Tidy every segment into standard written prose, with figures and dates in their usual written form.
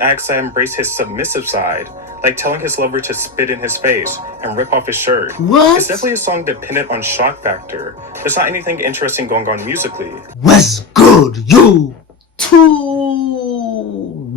acts that embrace his submissive side, like telling his lover to spit in his face and rip off his shirt. What? It's definitely a song dependent on shock factor. There's not anything interesting going on musically. What's good, you two?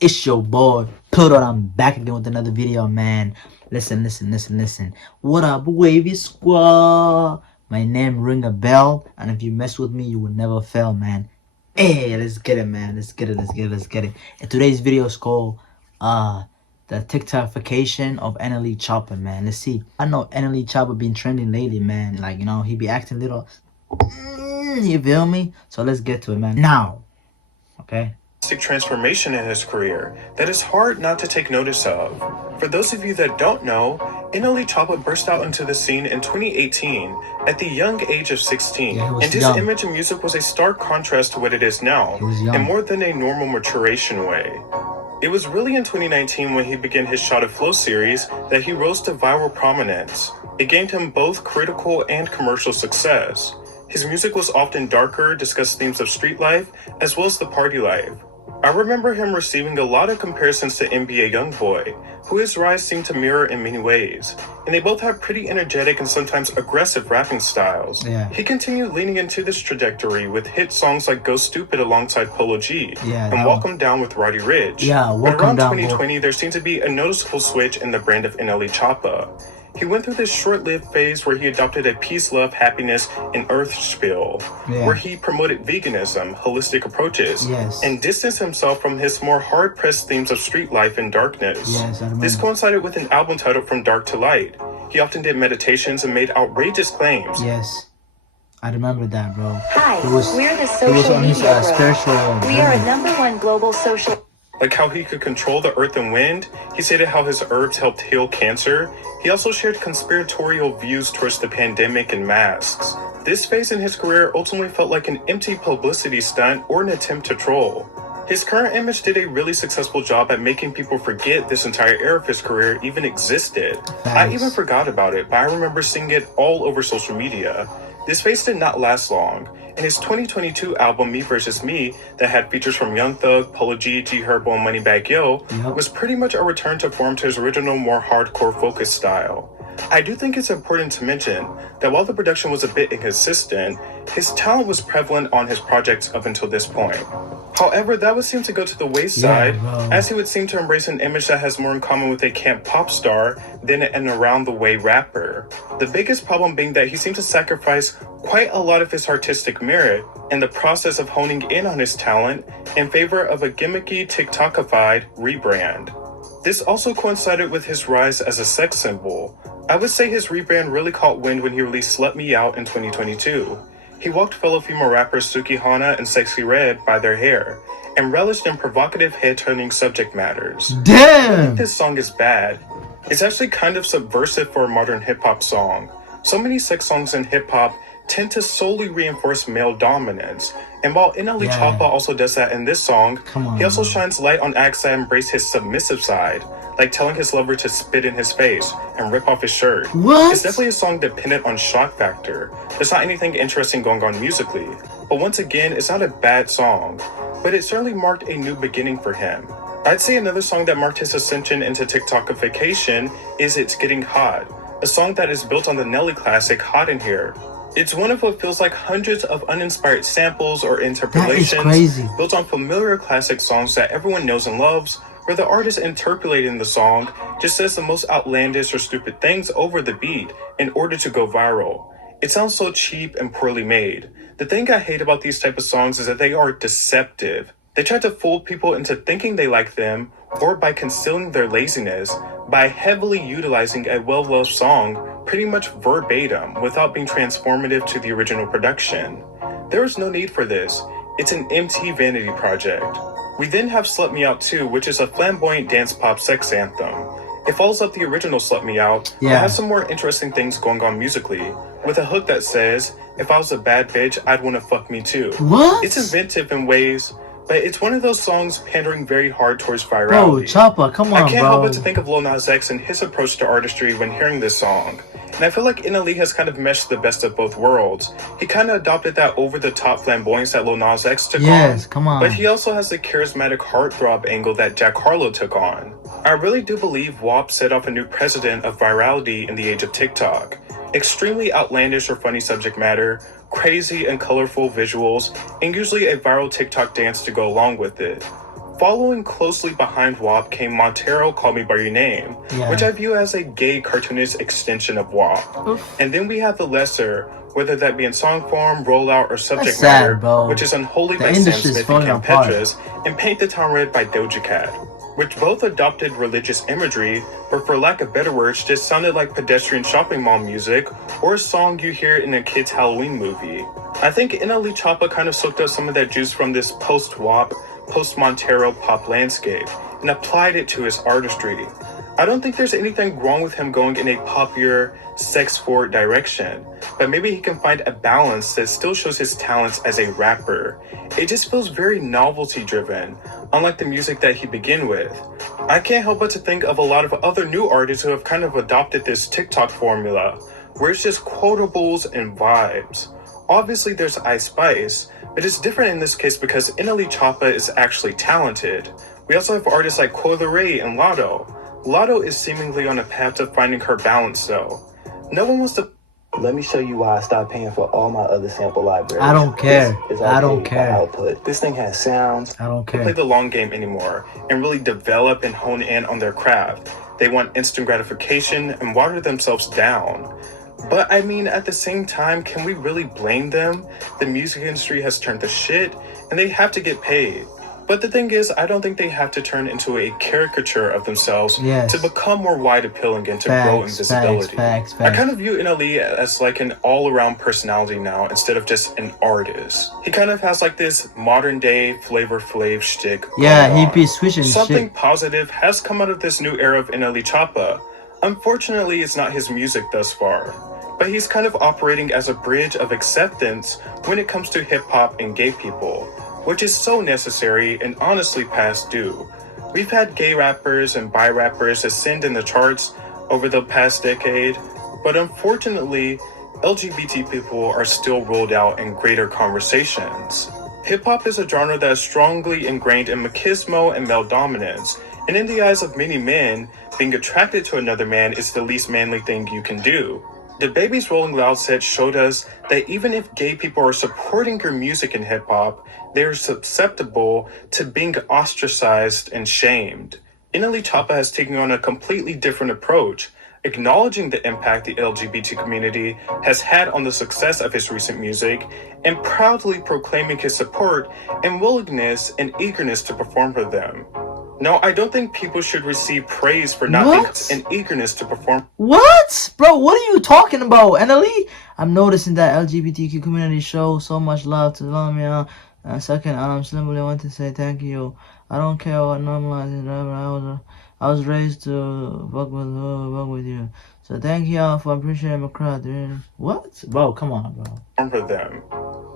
It's your boy Pluto. I'm back again with another video, man. Listen. What up, Wavy Squad? My name ring a bell, and if you mess with me, you will never fail, man. Hey, let's get it, man. Let's get it. And today's video is called the TikTokification of NLE Choppa, man. Let's see. I know NLE Choppa been trending lately, man. Like, you know, he be acting little. You feel me? So let's get to it, man. Now, okay. Transformation in his career that is hard not to take notice of. For those of you that don't know, NLE Choppa burst out into the scene in 2018 at the young age of 16, and his image and music was a stark contrast to what it is now, in more than a normal maturation way. It was really in 2019 when he began his Shot of Flow series that he rose to viral prominence. It gained him both critical and commercial success. His music was often darker, discussed themes of street life, as well as the party life. I remember him receiving a lot of comparisons to NBA Youngboy, who his rise seemed to mirror in many ways, and they both have pretty energetic and sometimes aggressive rapping styles. Yeah. He continued leaning into this trajectory with hit songs like Go Stupid alongside Polo G, and Walk 'Em Down with Roddy Ricch. But around 2020, there seemed to be a noticeable switch in the brand of NLE Choppa. He went through this short-lived phase where he adopted a peace, love, happiness, and earth spiel, where he promoted veganism, holistic approaches, and distanced himself from his more hard-pressed themes of street life and darkness. This coincided with an album titled From Dark to Light. He often did meditations and made outrageous claims. I remember that, bro. Hi, we're the social media bro. We are a #1 global social... Like how he could control the earth and wind. He stated how his herbs helped heal cancer. He also shared conspiratorial views towards the pandemic and masks. This phase in his career ultimately felt like an empty publicity stunt or an attempt to troll. His current image did a really successful job at making people forget this entire era of his career even existed. I even forgot about it, but I remember seeing it all over social media. This phase did not last long. In his 2022 album, Me vs. Me, that had features from Young Thug, Polo G, G Herbo, and Moneybagg Yo, was pretty much a return to form to his original, more hardcore focused style. I do think it's important to mention that while the production was a bit inconsistent, his talent was prevalent on his projects up until this point. However, that would seem to go to the wayside, as he would seem to embrace an image that has more in common with a camp pop star than an around-the-way rapper. The biggest problem being that he seemed to sacrifice quite a lot of his artistic merit in the process of honing in on his talent in favor of a gimmicky, TikTokified rebrand. This also coincided with his rise as a sex symbol. I would say his rebrand really caught wind when he released Slut Me Out in 2022. He walked fellow female rappers Suki Hana and Sexy Red by their hair, and relished in provocative head-turning subject matters. Damn! I don't think this song is bad. It's actually kind of subversive for a modern hip-hop song. So many sex songs in hip-hop tend to solely reinforce male dominance, and while NLE Choppa also does that in this song, he also shines light on acts that embrace his submissive side, like telling his lover to spit in his face and rip off his shirt. It's definitely a song dependent on shock factor. There's not anything interesting going on musically, but once again, it's not a bad song, but it certainly marked a new beginning for him. I'd say another song that marked his ascension into TikTokification is It's Getting Hot, a song that is built on the Nelly classic Hot in Here. It's one of what feels like hundreds of uninspired samples or interpolations built on familiar classic songs that everyone knows and loves, where the artist interpolating the song just says the most outlandish or stupid things over the beat in order to go viral. It sounds so cheap and poorly made. The thing I hate about these type of songs is that they are deceptive. They try to fool people into thinking they like them, or by concealing their laziness, by heavily utilizing a well-loved song pretty much verbatim without being transformative to the original production. There is no need for this. It's an empty vanity project. We then have Slut Me Out 2, which is a flamboyant dance pop sex anthem. It follows up the original Slut Me Out, but has some more interesting things going on musically, with a hook that says, "If I was a bad bitch, I'd wanna fuck me too." It's inventive in ways, but it's one of those songs pandering very hard towards virality. Bro, Choppa, come on, I can't help but to think of Lil Nas X and his approach to artistry when hearing this song. And I feel like NLE has kind of meshed the best of both worlds. He kind of adopted that over-the-top flamboyance that Lil Nas X took Yes, on, come on. but he also has the charismatic heartthrob angle that Jack Harlow took on. I really do believe WAP set off a new precedent of virality in the age of TikTok. Extremely outlandish or funny subject matter, crazy and colorful visuals, and usually a viral TikTok dance to go along with it. Following closely behind WAP came Montero Call Me By Your Name, which I view as a gay cartoonist extension of WAP. Oof. And then we have the lesser, whether that be in song form, rollout, or subject sad, matter, bro. which is Unholy The by Sam industry's Smith and falling Kim apart. Petras, and Paint the Town Red by Doja Cat, which both adopted religious imagery, but for lack of better words, just sounded like pedestrian shopping mall music or a song you hear in a kid's Halloween movie. I think NLE Choppa kind of soaked up some of that juice from this post-WAP, post-Montero pop landscape and applied it to his artistry. I don't think there's anything wrong with him going in a poppier, sex-forward direction, but maybe he can find a balance that still shows his talents as a rapper. It just feels very novelty-driven, unlike the music that he began with. I can't help but to think of a lot of other new artists who have kind of adopted this TikTok formula, where it's just quotables and vibes. Obviously there's Ice Spice, but it's different in this case because NLE Choppa is actually talented. We also have artists like Coyle Ray and Lotto. Lotto is seemingly on a path to finding her balance though. No one wants to... Let me show you why I stopped paying for all my other sample libraries. I don't care. This is I don't arcade by care. Output. This thing has sounds. I don't play care. the long game anymore and really develop and hone in on their craft. They want instant gratification and water themselves down. But I mean, at the same time, can we really blame them? The music industry has turned to shit and they have to get paid. But the thing is, I don't think they have to turn into a caricature of themselves to become more wide appealing and to grow in visibility. Facts. I kind of view NLE as like an all-around personality now instead of just an artist. He kind of has like this modern day Flavor Flav shtick. Yeah, he be switching Something shit. positive has come out of this new era of NLE Choppa. Unfortunately, it's not his music thus far, but he's kind of operating as a bridge of acceptance when it comes to hip-hop and gay people, which is so necessary and honestly past due. We've had gay rappers and bi rappers ascend in the charts over the past decade, but unfortunately, LGBT people are still ruled out in greater conversations. Hip-hop is a genre that is strongly ingrained in machismo and male dominance, and in the eyes of many men, being attracted to another man is the least manly thing you can do. The Baby's Rolling Loud set showed us that even if gay people are supporting your music in hip-hop, they're susceptible to being ostracized and shamed. NLE Choppa has taken on a completely different approach, acknowledging the impact the LGBT community has had on the success of his recent music, and proudly proclaiming his support and willingness and eagerness to perform for them. No, I don't think people should receive praise for not being an eagerness to perform. What? Bro, what are you talking about, NLE? I'm noticing that LGBTQ community shows so much love to Lamia. Second, I simply want to say thank you. I don't care what normalizing rapper. I was raised to fuck with you. So thank y'all for appreciating my crowd, dude. What? Bro, come on, bro. For them.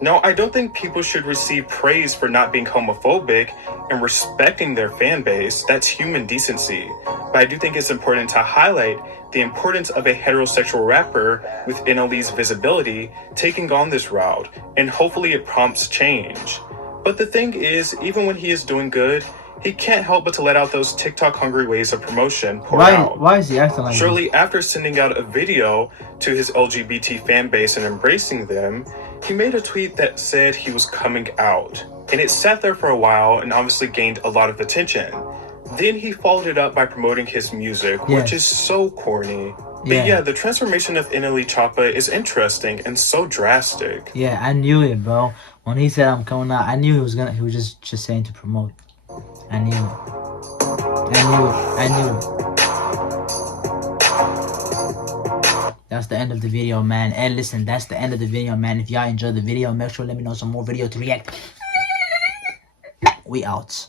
No, I don't think people should receive praise for not being homophobic and respecting their fan base. That's human decency. But I do think it's important to highlight the importance of a heterosexual rapper with NLE's visibility taking on this route, and hopefully it prompts change. But the thing is, even when he is doing good, he can't help but to let out those TikTok-hungry ways of promotion pour out. Why is he acting like Surely after sending out a video to his LGBT fan base and embracing them, he made a tweet that said he was coming out. And it sat there for a while and obviously gained a lot of attention. Then he followed it up by promoting his music, which is so corny. But yeah, the transformation of NLE Choppa is interesting and so drastic. Yeah, I knew it, bro. When he said I'm coming out, I knew he was just saying to promote. I knew it. That's the end of the video, man. And listen, that's the end of the video, man. If y'all enjoyed the video, make sure to let me know some more video to react. We out.